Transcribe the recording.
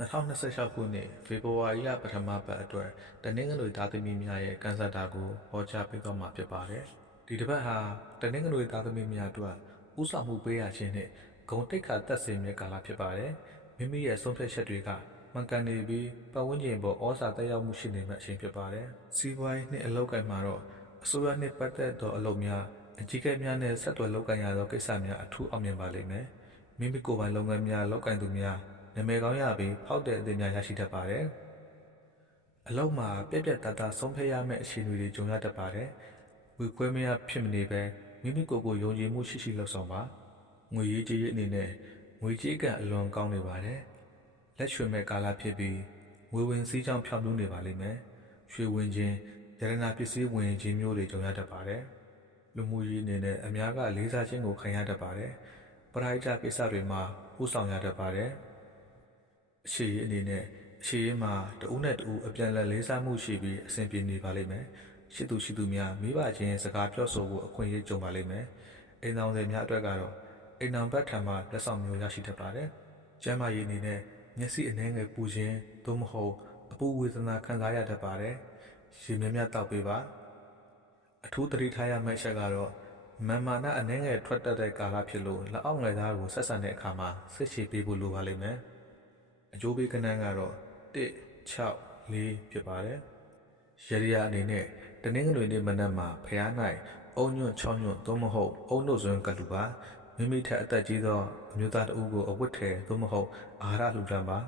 2026 ခုနှစ်ဖေဖော်ဝါရီလပထမပတ်အတွက်တနင်္ဂနွေသားသမီးများရဲ့ကန်ဆာတာကိုဟောကြားပေးသွားမှာဖြစ်ပါတယ်။ဒီတစ်ပတ်ဟာတနင်္ဂနွေသားသမီးများအတွက်ဥဆောင်မှုပေးရခြင်းနဲ့ဂုဏ်တိတ်ခါတက်စေမြဲကာလဖြစ်ပါတယ်။မိမိရဲ့ဆုံးဖြတ်ချက်တွေကမှန်ကန်နေပြီးပတ်ဝန်းကျင်ပေါ်ဩဇာတက်ရောက်မှုရှိနေမယ့်အချိန်ဖြစ်ပါတယ်။စီးပွားရေးနှင့်အလုပ်ကိုင်မှာတော့အစိုးရနှင့်ပတ်သက်သောအလုပ်များအကြီးအကဲများနဲ့ဆက်သွယ်လုပ်ကိုင်ရသောကိစ္စများအထူးအောင်မြင်ပါလိမ့်မယ်။မိမိကိုယ်ပိုင်လုပ်ငန်းများလုပ်ကိုင်သူများနာမည်ကောင်းရပြီးဖောက်တဲ့အသည့်များရရှိတတ်ပါတယ်။အလုပ်မှာပြက်ပြက်သားသားဆုံးဖြတ်ရမယ့်အခြေအနေတွေကြုံရတတ်ပါတယ်။ငွေခွဲမရဖြစ်မနေပဲမိမိကိုယ်ကိုယုံကြည်မှုရှိလှုပ်ဆောင်ပါ။ငွေရေးကြေးရေးအနေနဲ့ငွေကြေးကအလွန်ကောင်းနေပါတယ်။လက်ရွှေမဲ့ကာလဖြစ်ပြီးငွေဝင်စည်းကြောင်းဖြောင်းပြနေပါလိမ့်မယ်။ရွှေဝင်ခြင်းရတနာပစ္စည်းဝင်ခြင်းမျိုးတွေကြုံရတတ်ပါတယ်။လူမှုရေးအနေနဲ့အများကလေးစားခြင်းကိုခံရတတ်ပါတယ်။ပရိုက်တာကိစ္စတွေမှာဥဆောင်ရတတ်ပါတယ်။အခြေရေးအနေနဲ့အခြေရေးမှာတဦးနဲ့တဦးအပြန်အလှန်လေးစားမှုရှိပြီးအဆင်ပြေနေပါလိမ့်မယ်။ရှိသူများမိဘချင်းစကားပြောဆိုဖို့အခွင့်အရေးကြုံပါလိမ့်မယ်။အိမ်တော်တွေများအတွက်ကတော့အိမ်တော်ဘက်ထံမှလက်ဆောင်မျိုးရရှိတတ်ပါတယ်။ကျန်းမာရေးအနေနဲ့မျက်စိအနှဲငယ်ပူခြင်းသို့မဟုတ်အပူဝေဒနာခံစားရတတ်ပါတယ်။ရေများများတောက်ပေးပါ။အထူးသတိထားရမယ့်အချက်ကတော့မာနအနှဲငယ်ထွက်တတ်တဲ့ကာလဖြစ်လို့လက်အောက်ငယ်သားကိုဆက်ဆံတဲ့အခါမှာစိတ်ရှည်ပေးဖို့လိုပါလိမ့်မယ်။အကျိုးပေးကဏ္ဍကတော့1 6 4ဖြစ်ပါတယ်။ရရီယာအနေနဲ့တနင်္ဂနွေနေ့မနက်မှာဖျား၌အုံညွန့်6ညွန့်သို့မဟုတ်အုံတို့စွန်းကလူပါမိမိထက်အသက်ကြီးသောအမျိုးသားတဦးကိုအဝတ်ထည်သို့မဟုတ်အာဟာရလှူဒါန်းပါ